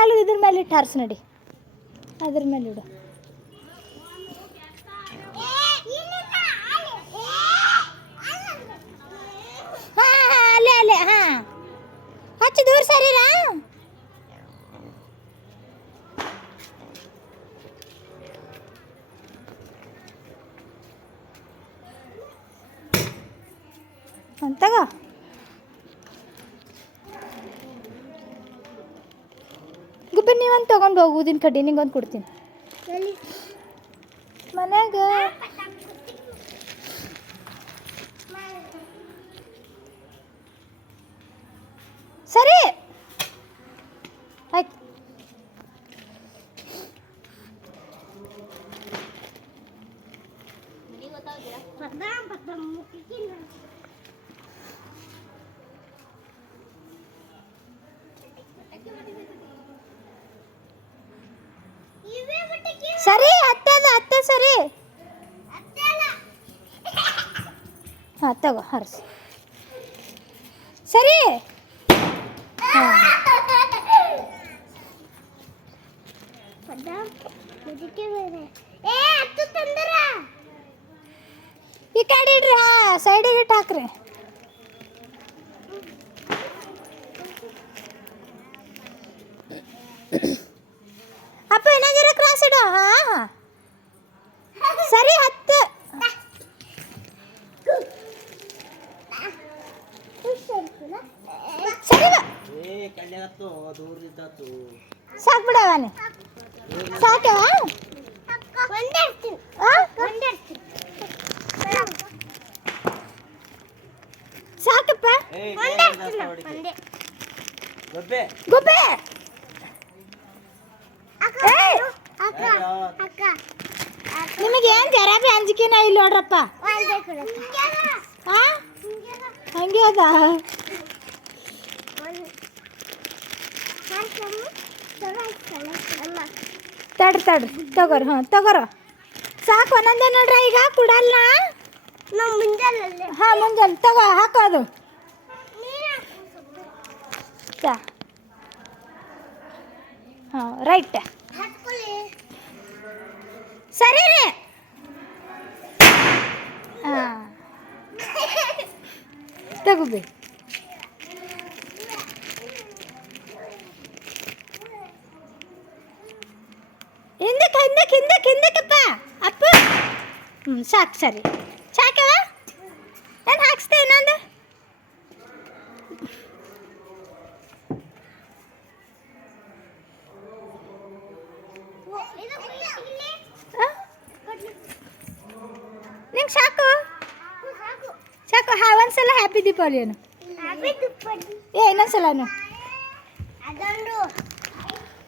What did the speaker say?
ಅಲ್ಲಿ ಇದ್ರ ಮೇಲೆ ಇಟ್ಟು ಹಾರಿಸಿ ನಡಿ, ಅದ್ರ ಮೇಲೆ ಇಡು. ಅಲ್ಲೇ ಹಾಂ ಹಚ್ಚಿ ದೂರ ಸರಿರಾ. ತಗೋ ಗುಬ್ಬಿ, ನೀವೊಂದು ತೊಗೊಂಡು ಹೋಗು. ಊದಿನ ಕಡ್ಡಿ ನಿಂಗೊಂದು ಕೊಡ್ತೀನಿ ಮನ್ಯಾಗ. ಸರಿ ಆಯ್ತು. ಸರಿ ಹತ್ತ ಸರಿ. ಹಾಂ ತಗೋ ಹರಿಸಿ. ಸರಿ ಈ ಕಡೆ ಇಡ್ರಿ. ಹಾಂ ಸೈಡಿಗೆ ಇಟ್ಟು ಹಾಕ್ರಿ. ಅಪ್ಪ ಏನಾಗಿರೋ ಕ್ರಾಸ್ ಇಡು. ಹಾಂ ಸರಿ ಹತ್ತು. ಸರಿ ಸಾಕು ಬಿಡವನೆ. ಸಾಕವ ಸಾಕಪ್ಪ. ಗುಬ್ಬೆ ನಿಮಗೆ ಏನು ಜರ ಭೀ ಅಂಜಿಕೆನ ಇಲ್ಲ ನೋಡ್ರಪ್ಪ. ಹಾಂ ಹಂಗೆ ಅದ. ತಡ್ರಿ ತಗೋರಿ. ಹಾಂ ತಗೋರ ಸಾಕು. ಒಂದೊಂದೇ ನೋಡ್ರಿ. ಈಗ ಕೊಡಲ್ಲ. ಹಾಂ ಮುಂಜಾನೆ ತಗೋ ಹಾಕೋದು. ಹಾಂ ರೈಟ್ ಸರಿ ರೀ. ಹಾಂ ತಗೋಬಿ. ಹಿಂದಕ್ಕಪ್ಪ ಅಪ್ಪ. ಸಾಕು ಸರಿ ಸಾಕವ. ನಾನು ಹಾಕ್ಸ್ತೆ ಇನ್ನೊಂದು. ನಿಂಗೆ ಸಾಕು ಸಾಕು. ಹಾಂ ಒಂದ್ಸಲ ಹ್ಯಾಪಿ ದೀಪಾವಳಿ ಅನ್ನು. ಇನ್ನೊಂದ್ಸಲನು.